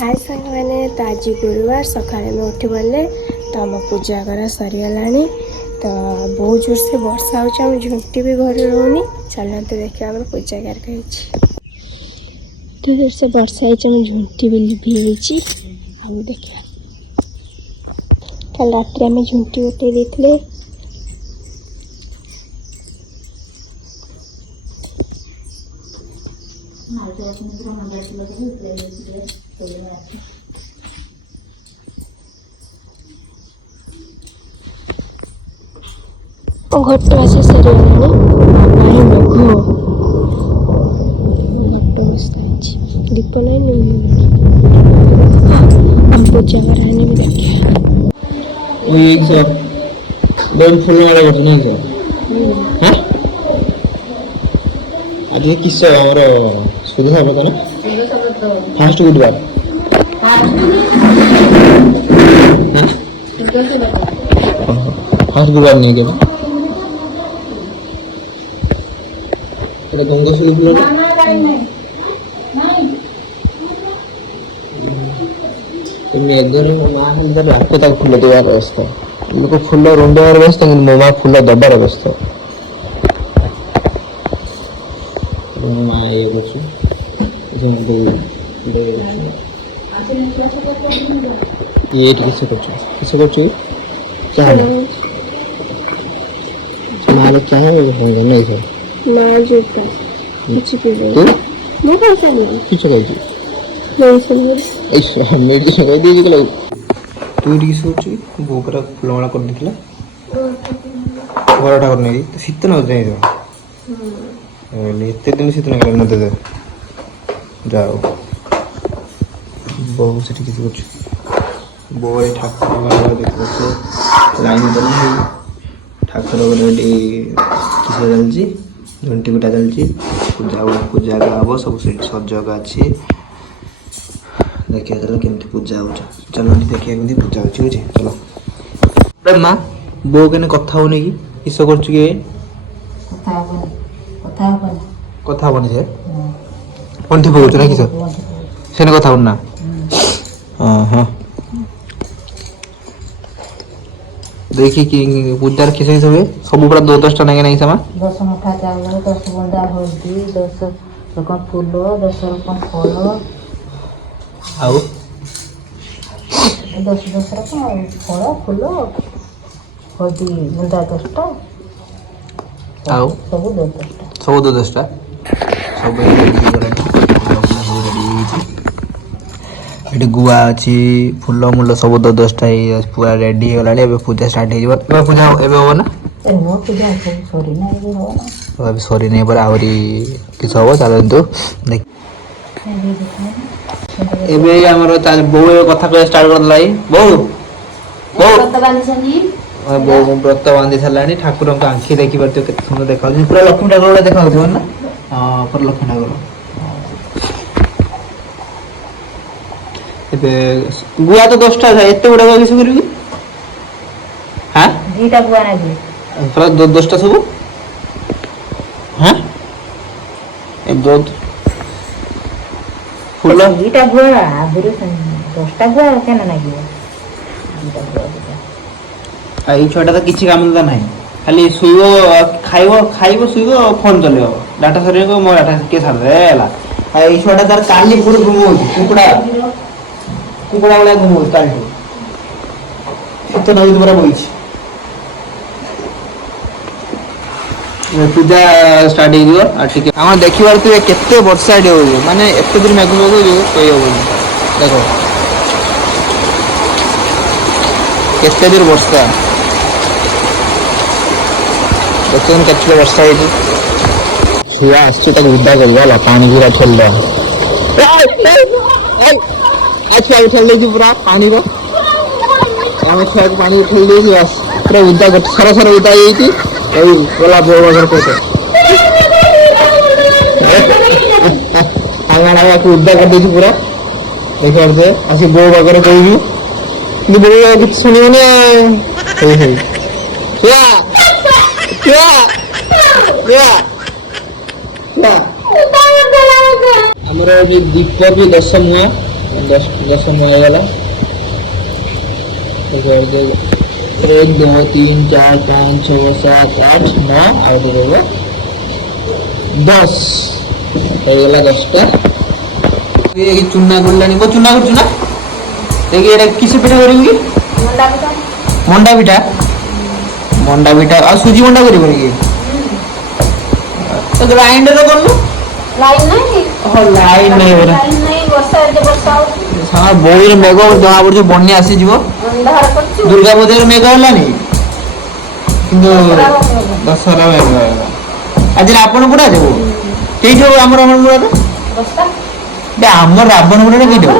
हाय सांग मैंने तो आज गुरुवार सकाଳେ में उठी बोले तो आम पूजा करा सरीगलानी तो बहुत जोर से वर्षा हो झुंटी भी घर रोनी चलना तो देखिए आम पूजा करके तो जोर से वर्षा हो झुंटी भी लिभि आम देखिए कल रात आम झुंटी उठे देते घट आसी सरीगलानी नहीं मेघ दीप नहीं हम पूजा करानी भी देखे फुल वाला करते नहीं सर हाँ आज किस हमर सुध साबत ना फास्ट गुरुवार फास्ट गुरुवार नहीं के এটা গঙ্গা ফুল ফুল মেঘরে মা হলদার রাখতে তাকে ফুল দেওয়ার অবস্থা লোক ফুল রুন্ডার অবস্থা কিন্তু মা ফুল দবার অবস্থা মা এই করছে যেমন ये किसे करছো क्या है माल क्या है होंगे नहीं सर माँ जूता कुछ भी तू मैं कैसा नहीं किसे कहती नहीं सुन ऐसा मेडिसिन कह दीजिए कि तू ये सोची गोबरा फुलवाड़ा कर देथिला बड़ाटा करने दी तो शीत न जाए तो एते दिन शीत न करने दे जाओ बहुत से किसी कुछ बोय ठाकुर वाला देखो से लाइन तो नहीं ठाकुर वाला डी किसे चलजी घंटी गुटा चलजी पूजा हम सब सजग अच्छी देखिए चलो केमती पूजा हो चलो देखिए केमती पूजा हो चलो माँ बो के कथा होने की किस कर चुके कथा हबनी से पंथी पकड़ ना किस से कथा होना हाँ देखिए कि पूजार किस हुए सब पूरा 10 नहीं नहीं समा 10 मुठा चावल 10 बंडा हल्दी 10 रकम फूल 10 रकम फल आओ 10 रकम फल फूल हल्दी बंडा 10टा आओ सब 10टा सब ये गुआ अच्छी फूल मूल सब 10टा पूरा रेडी होगा पूजा स्टार्ट हो पूजा एवं ना अभी सरी नहीं पर आहरी किस हम चलतु देख बो कथा कह स्टार्ट कर बो बो व्रत बांधी सारा ठाकुर आंखी देखी पार्थ के सुंदर देखा पूरा लक्ष्मी ठाकुर देखा ना हाँ पूरा लक्ष्मी ठाकुर गुआ तो 10टा था एत गुड़ा किस कर हाँ 2टा गुआ नहीं पूरा 10टा सब हाँ फूल 2टा गुआ आगुरी 10टा गुआ केना नहीं आई छटा तो किसी काम धंदा नहीं खाली शुइब खाइब शुइब फोन चलो डाटा सर मो डाटा किए सारे छुआटा तार काली पूरा घुमाऊ कुकुड़ा कुकुड़ा भाया घुमाऊ काली शीत नदी पूरा बही पूजा स्टार्ट हो देखिबार तो केते वर्षा हो माने एत दिन मेघ मेघ कही हम देख केते दिन वर्षा देखते केते वर्षा हो छुआ आसदा कर पानी पूरा ठेल छुआ उठेल पूरा पानी को छुआ को पानी उठेल बस पूरा उदा कर सर सर उदा गला बो बगर कहते उदा कर दे पूरा देख पारे आस बो बगर कह बो कि शुणुनि आमर दीप भी 10 मुह दस समय गला 1 2 3 4 5 6 7 8 9 आउट होगा 10 ହେଇଗଲା 10ଟା ये चुना गुड़लानी वो चुना कर चुना देखिए ये किसे पिठा करेंगे मंडा पिठा और सुजी मंडा करी बनी तो ग्राइंडर कर लो लाइन नहीं हां लाइन नहीं हो रहा लाइन नहीं वर्षा जे वर्षा हां बोई मेघ जहा पड़ बन्या आसी जीवो अंधार करछु दुर्गा पूजा रे मेघ हलानी किंतु दशहरा मेघ होला आज रावण पुरा जेबो केइठो हमर हमर पुरा वर्षा बे हमर रावण पुरा केइठो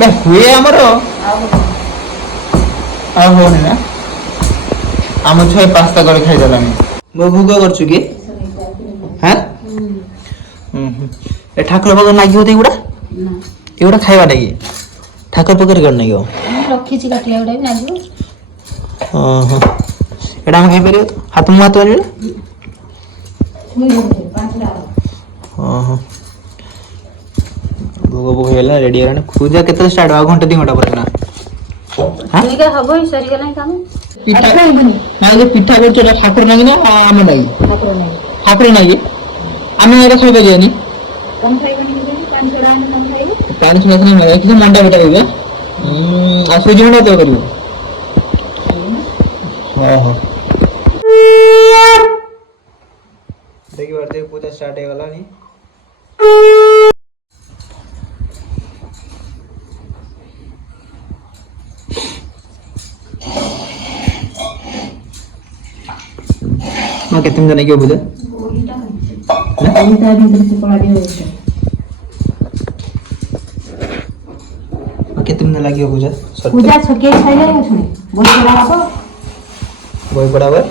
बे हुए हमर आ होने ना हम छय पास्ता कर खाइ देलानी मो भूग करछु की हां ए ठाकुर भगवान लागि होते गुडा ना एगुडा खाइबा लागि ठाकुर पकर कर नाही हो रखी छी काटिया उडा भी लागो ओहो एडा हम खाइ परियो हाथ मुंह हाथ वाली ओहो भोग भोग हेला रेडी रहना पूजा केते स्टार्ट हो घंटा 2 घंटा पर ना हां ठीक है हबो सरी गला काम पिठा ना जे पिठा कर चला ठाकुर नाही ना आम नाही ठाकुर नाही आमे एरा खाइ परियो नी कम खाइ बनी पान छोड़ा कम खाइ पानी सुना नहीं कि मंडा बेटा होगा आ सुजी मंडा तो करियो हां हां देखि बार देख पूजा स्टार्ट हे वाला नी मां केतम जने के पूजा ओहिटा भीतर से पड़ा दियो केतम दिन लागियो पूजा पूजा छके खाइले सुने बोल पड़ा बाबा बोई बराबर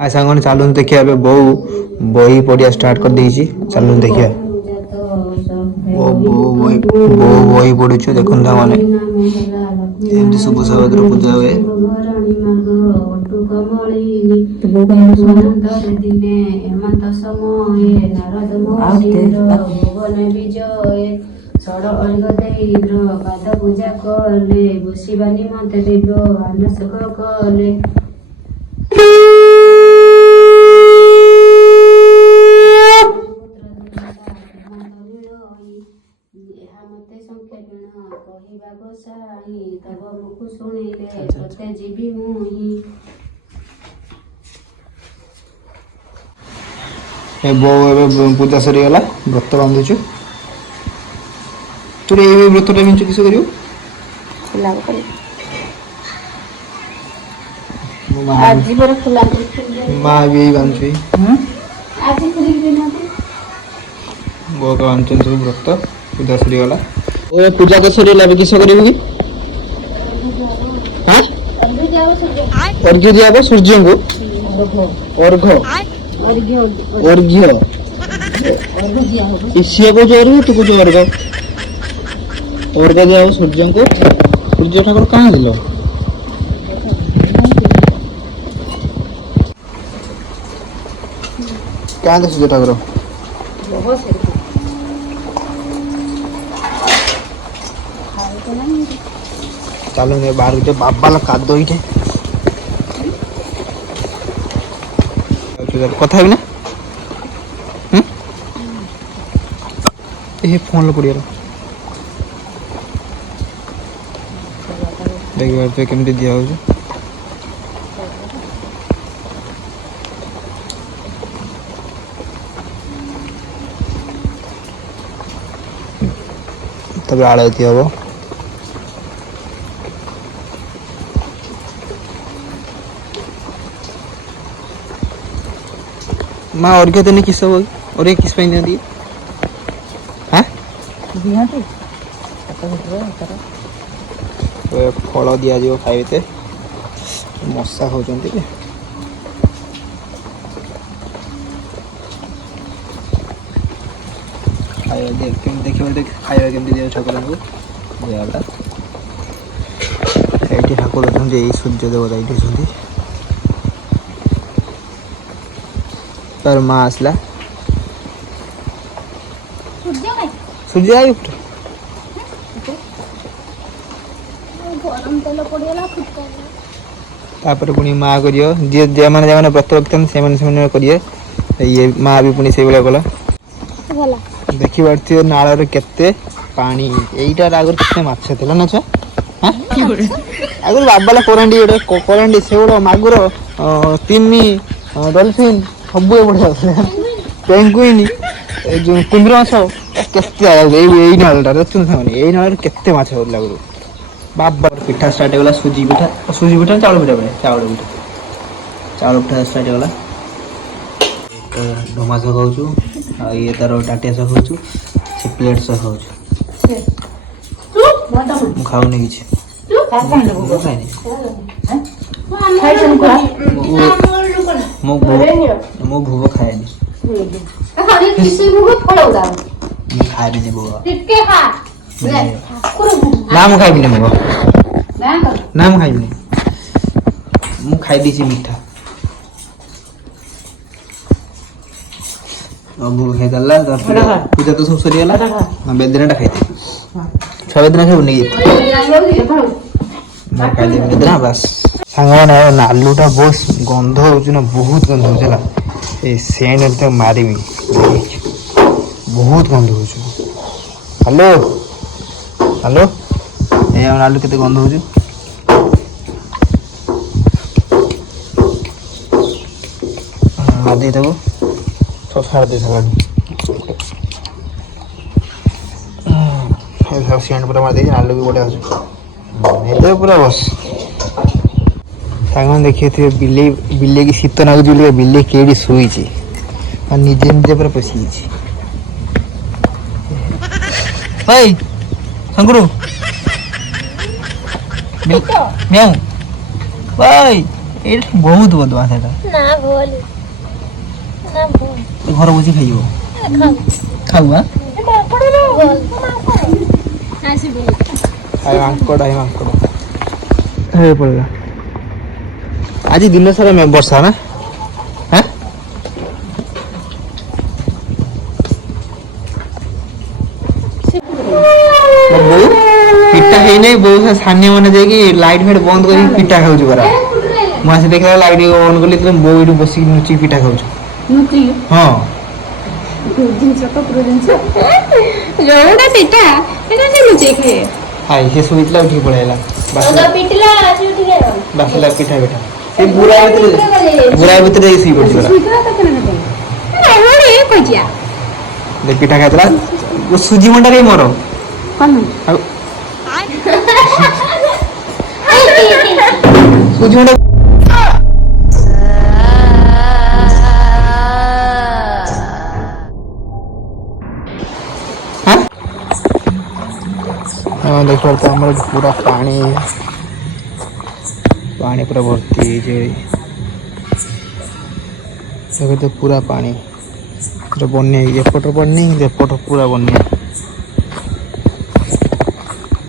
आ सांगने चालू देखिए बहु बही पढ़िया स्टार्ट कर देछि चालू देखिए वो बही पढ़ुछु देखुन ता माने एमती शुभ सवद्र पूजा हुए षड़ अर्घ देइद्र पाद पूजा कले बसिबानी मत देव आनसक कले पूजा सरी गला व्रत बांधुछु तोर ए व्रतटा बिंचु किस करियो फुला कर आज पर फुला मां भी बांधछु आज खुली देना बहुत बांधछु सब व्रत पूजा सरी गला ओ पूजा के सरी लाबे किस करियो की हां अर्घ्य दियाबो सूर्य को अर्घ्य इसिया को अर्घ्य तू को अर्घ्य दिया सूर्य को सूर्य ठाकुर कहाँ दिल क्या सूर्य ठाकुर चलो बाहर बाबा कादो कथा ना ये फोन लो पड़िया देखिए बार केमती दिया हो तब आड़ती हम माँ और क्या तेने किस और ये किस पे दी हाँ फल दि जाव खाइबे ମଶା ହଉଛନ୍ତି କି ଖାଇବା କେମିତି ଖାଇବା କେମିତି ଦିଅ ଠାକୁରଙ୍କୁ ଦିଆଗଲା। ଏଇଠି ଠାକୁର ଅଛନ୍ତି, ଏଇ ସୂର୍ଯ୍ୟ ଦେବତା ଏଇଠି ଅଛନ୍ତି। ତାର ମା ଆସିଲା ସୂର୍ଯ୍ୟ ଆଇ ତାପରେ ପୁଣି ମା କରିବ ଯିଏ ଯେଉଁମାନେ ବ୍ରତ ରଖିଥାନ୍ତି ସେମାନେ କରିବେ। ଇଏ ମା ବି ପୁଣି ସେଇଭଳିଆ କଲା। ଦେଖିପାରୁଥିବେ ନାଳରେ କେତେ ପାଣି। ଏଇଟାର ଆଗରୁ କେତେ ମାଛ ଥିଲା ନା ଛୁଆ? ଆଗରୁ ବାବାଲା କରାଣ୍ଡି ଗୋଟେ କରାଣ୍ଡି ଶେଉଳ ମାଗୁର ତିମି ଡଲଫିନ୍ ସବୁ ଏପଟେ ଆସୁଥିଲା। ପେଙ୍ଗୁଇନି ଏ ଯେଉଁ କୁମ୍ଭୀର ମାଛ କେତେ ଏଇ ନାଳଟା ଦେଖୁଛନ୍ତି ସେମାନେ। ଏଇ ନାଳରେ କେତେ ମାଛ ହଉଥିଲା ଆଗରୁ। ବାବା ପିଠା ଷ୍ଟାର୍ଟ ହେଇଗଲା। ସୁଜି ପିଠା ଚାଉଳ ପିଠା ଚାଉଳ ପିଠା ଷ୍ଟାର୍ଟ ହେଇଗଲା। ଡୋମା ସହ ଖାଉଛୁ ଆଉ ଇଏ ତାର ଟାଟିଆ ସହ ଖାଉଛୁ। ସେ ପ୍ଲେଟ୍ ସହ ଖାଉଛୁ। ମୁଁ ଖାଉନି କିଛି। ମୁଁ ଖାଇନି। ମୁଁ ଭୁବ ଖାଏନି। ମୁଁ ଖାଇବିନି ଭୁବ। ନା ମୁଁ ଖାଇବିନି ଭୁବ। ନା ମୁଁ ଖାଇବିନି। ମୁଁ ଖାଇଦେଇଛି ମିଠା। ଭୋଗ ଖାଇଦେଲା। ପୂଜା ତ ସବୁ ସରିଗଲା। ବେଦନାଟା ଖାଇଦେବି। ଛଅ ବେଦନା ଖାଇବୁନି କି? ଖାଇଦେବି ବେଦନା ବାସ୍। ସାଙ୍ଗମାନେ ନାଲୁଟା ବସ୍ ଗନ୍ଧ ହେଉଛି ନା, ବହୁତ ଗନ୍ଧ ହେଉଛି ହେଲା। ଏଇ ସେଣ୍ଟ ଏମିତି ମାରିବି ବହୁତ ଗନ୍ଧ ହେଉଛି। ହ୍ୟାଲୋ ଏ ଆମ ନାଲୁ କେତେ ଗନ୍ଧ ହେଉଛି। ଦେଇଦେବୁ ଛାଡ଼ି ଦେଇ ସାରିଲାଣି। ସେଣ୍ଟ ପୁରା ମାରିଦେଇଛି। ନାଲୁ ବି ବଢ଼ିଆ ଅଛି। ଏତେ ପୁରା ବସ୍। ସାଙ୍ଗମାନେ ଦେଖିଥିବେ ବିଲେଇକି ଶୀତ ଲାଗୁଛି ବୋଲି ବିଲେଇ କେଉଁଠି ଶୋଇଛି ଆଉ ନିଜେ ପୁରା ପଶିଯାଇଛି। ଭାଇ ଶଙ୍କୁରୁ ମ୍ୟାଉ ଭାଇ ଏଇଟା ବହୁତ ବଦମାସ। ଏଇଟା ଘର ବସି ଖାଇଯିବ। ଖାଉ ମାଙ୍କଡ଼ ପଳେଇଲା। ଆଜି ଦିନ ସାରା ବର୍ଷା ନା? ବୋଉ ପିଠା ହେଇନାହିଁ। ବୋଉ ସାନିଆ ମାନେ ଯାଇକି ଲାଇଟ୍ ଫାଇଟ୍ ବନ୍ଦ କରିକି ପିଠା ଖାଉଛି ପରା। ମୁଁ ଆସି ଦେଖିଲା ଲାଇଟ୍ ଅନ୍ କଲି, ବୋଉ ଏଇଠି ବସିକି ଲୁଚିକି ପିଠା ଖାଉଛି। ହଁ ସେ ଶୋଇଥିଲା ଉଠିକି ପଳେଇଲା। ବାସିଲା ପିଠା ସେ ବୁରା ଭିତରେ ଶୋଇ ପଡିଛି। ପିଠା ଖାଇଥିଲା। ସୁଜି ମଣ୍ଡା ରେ ମୋର ସୁଜି ମଣ୍ଡା ଦେଖିପାରୁଥିବେ ଆମର ପୁରା ପାଣି ପୁରା ଭର୍ତ୍ତି ହେଇଛି। ପୁରା ପାଣି ବନ୍ୟା ହେଇଛି। ଏପଟର ବନ୍ୟା, ଏପଟ ପୁରା ବନ୍ୟା।